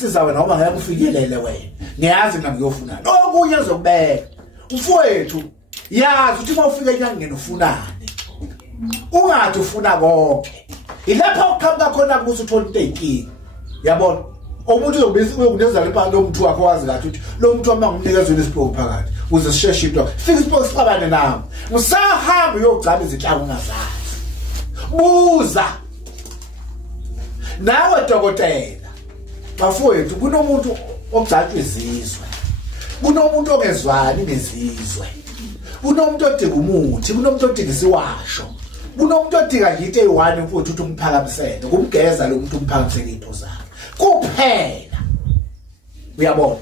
siza wena ngoba ngeke ufikelele wena ngiyazi mina ngiyofuna okunye ezokubeka mfowethu yazi ukuthi mawufika enyangeni ufunani ungathi ufuna konke ilapha ukhamba khona kuthi uthola into eyinkingi yabona umuntu uzobisi uyokunezala impando yomuntu wakho wazi kathi ukuthi lo muntu wami ngumnikezwe lesipho phakathi uze sisheshe into fika isipho sixabane nami ngisahamba uyogcaba izinhlanga ungazazi buza nawe dokotela bafowethu kunomuntu ogcatshwe izizwe kunomuntu ongezwani nezizwe kunomuntu odinga umuthi kunomuntu odinga isiwasho kunomuntu odinga into eyi-1 mfowethu ukuthi umphakamisele kumgeza lo muntu umphakamisele into zakhe kuphela uyabona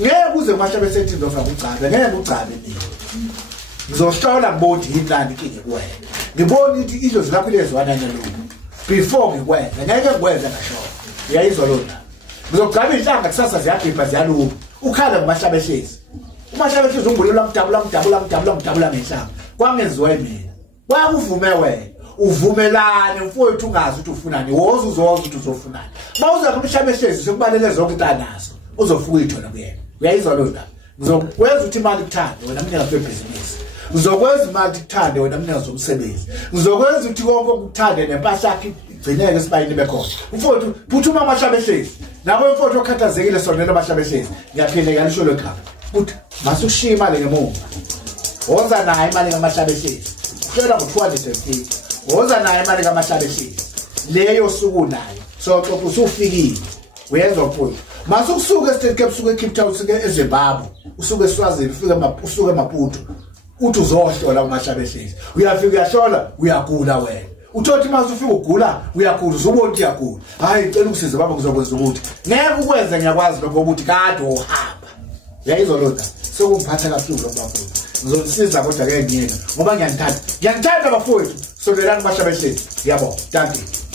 ngeke uze kwashabe sethi ngizofaka ucabe ngeke ucabe mina ngizohlola ngibona yini lana inkinga kuwena ngibona ukuthi idlozi lakho lezwana nalokho before ngikwenza ngeke ngikwenze ngashona uyayizwa lona ngizogcaba inhlanga kusasa ziyagibha ziyaluma ukhala ngomashabehlezi umashabehlezi umbulela mdabula ngenhlanga kwangenziwe mina kwakuvume wena uvumelane mfowethu ungazi ukuthi ufunani woza uzoza ukuthi uzofunani mawuza kumshabehlezi sokubalele zonke into anazo uzofuka uyithola kuyena uyayizwa lona ngizokwenza ukuthi imali kuthande wena mnikazi webhizinisi ngizokwenza imali kuthande wena mnikazi womsebenzi ngizokwenza ukuthi konke ukuthande nempahla yakhe igcineke sibayini bekhona mfowethu phuthuma amashabehlezi nabo mfowethu okhathazekile sonela amashabehlezi ngiyaphinde ngiyalisho lokhaya ukuthi masukushiya imali ngemuva woza nayo imali kamashabehlezi ushela ngo-250 woza nayo imali kamashabehlezi leyo suku nayo so xoxa usufikile uyezwa mfowethu masukusuka e-State Cape usuke eCape Town usuke eZimbabwe usuke eSwazini usuke eMaputo uthi uzohlola umashabehlezi uyafika uyahlola uyagula wena uthothi mase ufika ugula uyagula uzobona ukuthi uyagula hayi ngicela ukusiza baba ngizokwenza ukuthi ngeke ukwenze ngiyakwazi lokho ukuthi kade uhamba uyayizwa lona sokungiphatha kabuhlungu lo bafowethu ngizolisiza kodwa ke ngiyena ngoba ngiyangithanda bafowethu sondelani umashabehlezi yabo thank you.